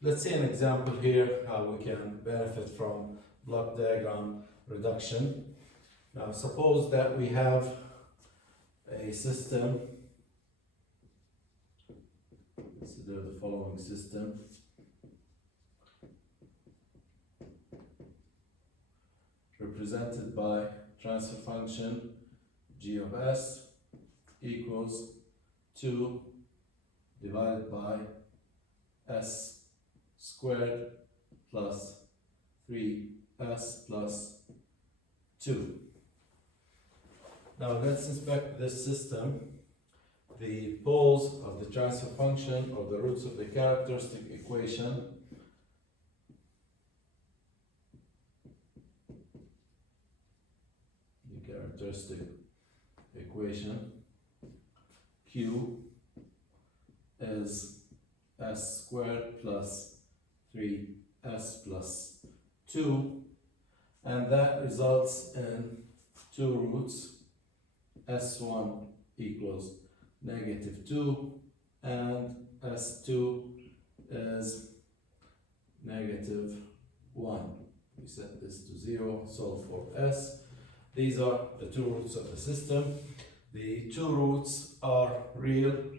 Let's see an example here how we can benefit from block diagram reduction. Now suppose that we have a system, consider the following system. Represented by transfer function g of s equals 2 divided by s squared plus 3s plus 2. Now let's inspect this system. The poles of the transfer function or the roots of the characteristic equation Q is s squared plus 3s plus 2, and that results in two roots. S1 equals -2 and S2 is -1. We set this to 0, solve for S. These are the two roots of the system. The two roots are real,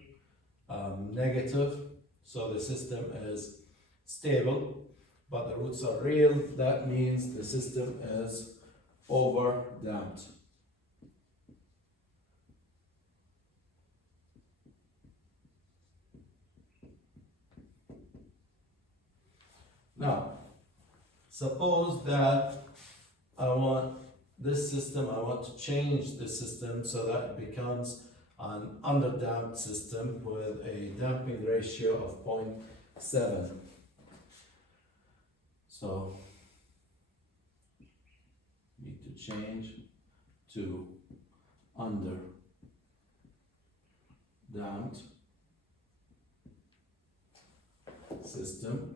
negative, so the system is stable, but the roots are real. That means the system is overdamped. Now, suppose that I want this system, I want to change the system so that it becomes an underdamped system with a damping ratio of 0.7. So, need to change to underdamped system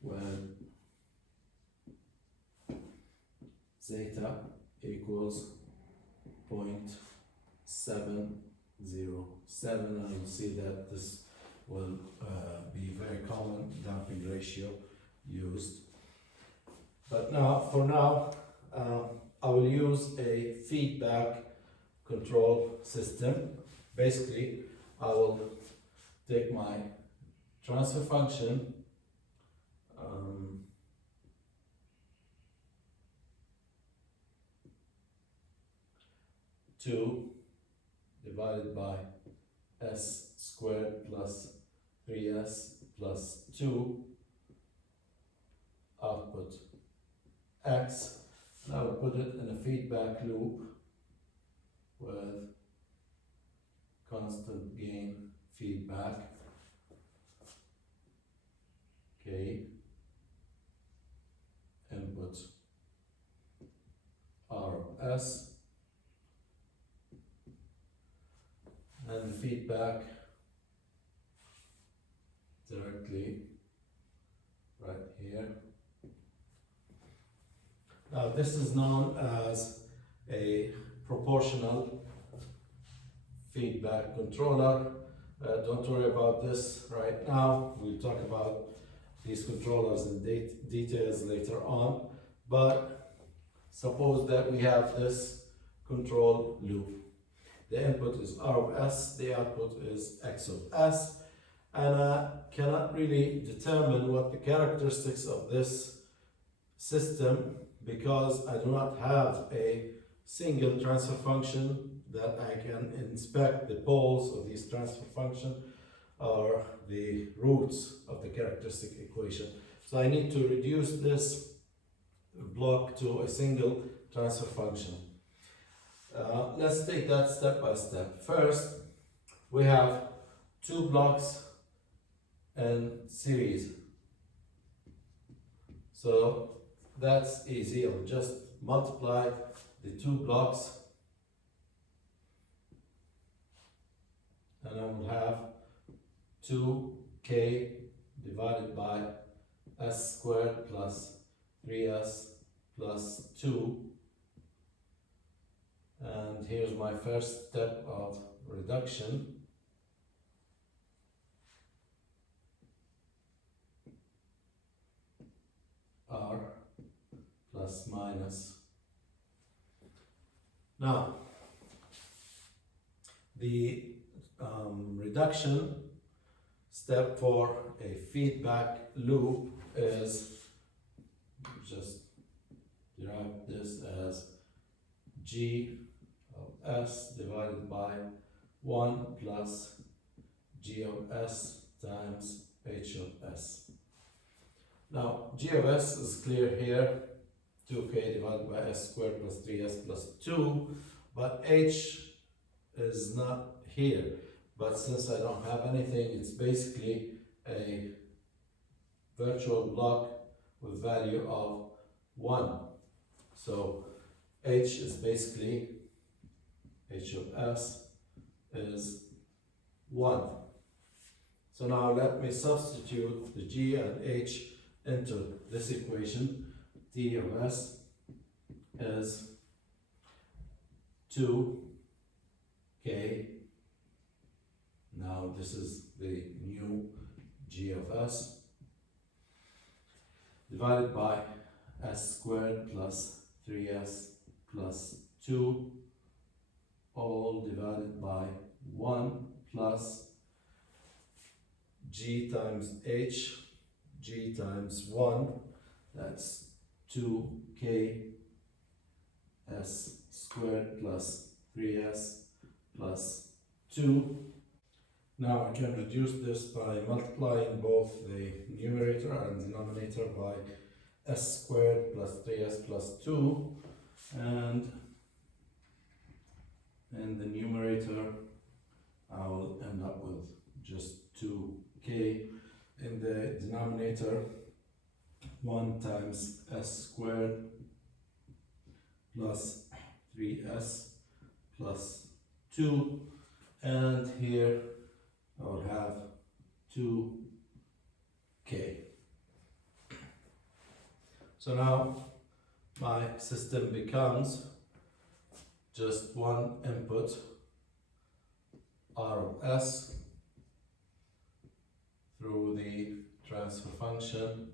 when zeta equals 0.707, and you'll see that this will be very common damping ratio used. But now, for now, I will use a feedback control system. Basically, I will take my transfer function, 2 divided by s squared plus 3s plus 2, output x, and I will put it in a feedback loop with constant gain feedback, k, input r of s, and the feedback directly right here. Now this is known as a proportional feedback controller. Don't worry about this right now. We'll talk about these controllers in details later on. But suppose that we have this control loop. The input is r of s, the output is x of s, and I cannot really determine what the characteristics of this system, because I do not have a single transfer function that I can inspect the poles of this transfer function or the roots of the characteristic equation. So I need to reduce this block to a single transfer function. Let's take that step by step. First, we have two blocks in series. So that's easy. I'll just multiply the two blocks and I will have 2k divided by s squared plus 3s plus 2. And here's my first step of reduction. plus minus. Now, the reduction step for a feedback loop is just derive this as g of s divided by 1 plus g of s times h of s. Now, g of s is clear here, 2k divided by s squared plus 3s plus 2, but h is not here. But since I don't have anything, it's basically a virtual block with value of 1. So h is basically, h of s is 1. So now let me substitute the g and h into this equation. T of s is 2k. Now this is the new g of s divided by s squared plus 3s plus 2 all divided by 1 plus g times h, g times 1, that's 2k s squared plus 3s plus 2. Now I can reduce this by multiplying both the numerator and denominator by s squared plus 3s plus 2, and in the numerator I will end up with just 2k. In the denominator, 1 times s squared plus 3s plus 2, and here I will have 2k. So now my system becomes just one input, r of s, through the transfer function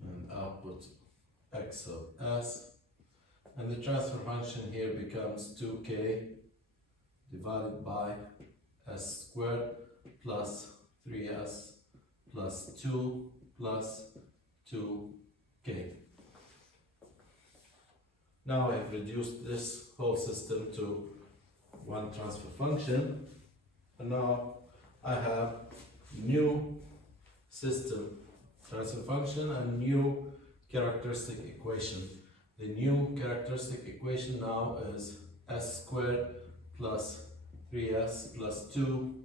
and output x of s, and the transfer function here becomes 2k divided by s squared plus 3s plus 2 plus 2k. Now I've reduced this whole system to one transfer function, and now I have new system transfer function and new characteristic equation. The new characteristic equation now is s squared plus 3s plus 2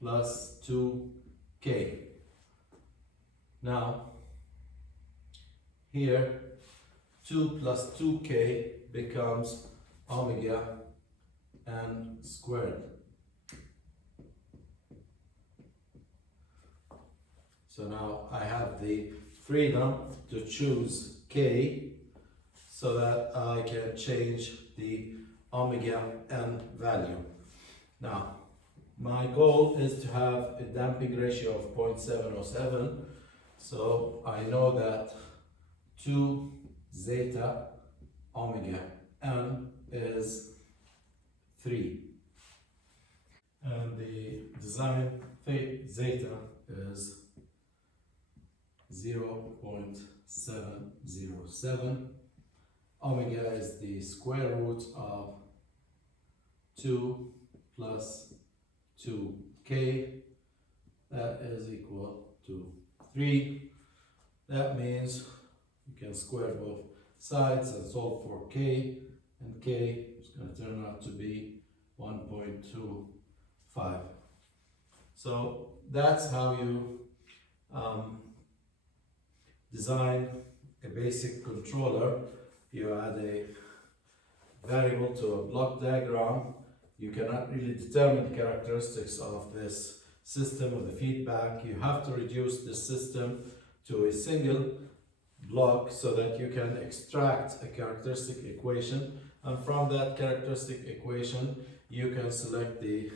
plus 2k. Now here 2 plus 2k becomes omega n squared. So now I have the freedom to choose k so that I can change the omega n value. Now my goal is to have a damping ratio of 0.707, so I know that 2 zeta omega n is 3, and the design zeta is 0.707. Omega is the square root of 2 plus 2k, that is equal to 3. That means you can square both sides and solve for k, and k is going to turn out to be 1.25. So that's how you design a basic controller. You add a variable to a block diagram. You cannot really determine the characteristics of this system of the feedback. You have to reduce the system to a single block so that you can extract a characteristic equation, and from that characteristic equation you can select the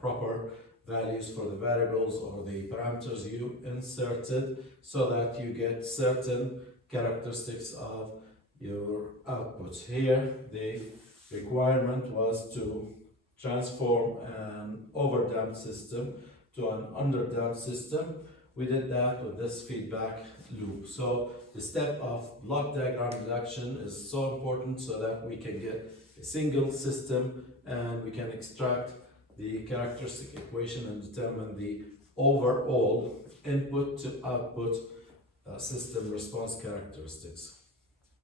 proper values for the variables or the parameters you inserted, so that you get certain characteristics of your outputs. Here, the requirement was to transform an overdamped system to an underdamped system. We did that with this feedback loop. So the step of block diagram reduction is so important so that we can get a single system and we can extract the characteristic equation and determine the overall input to output system response characteristics.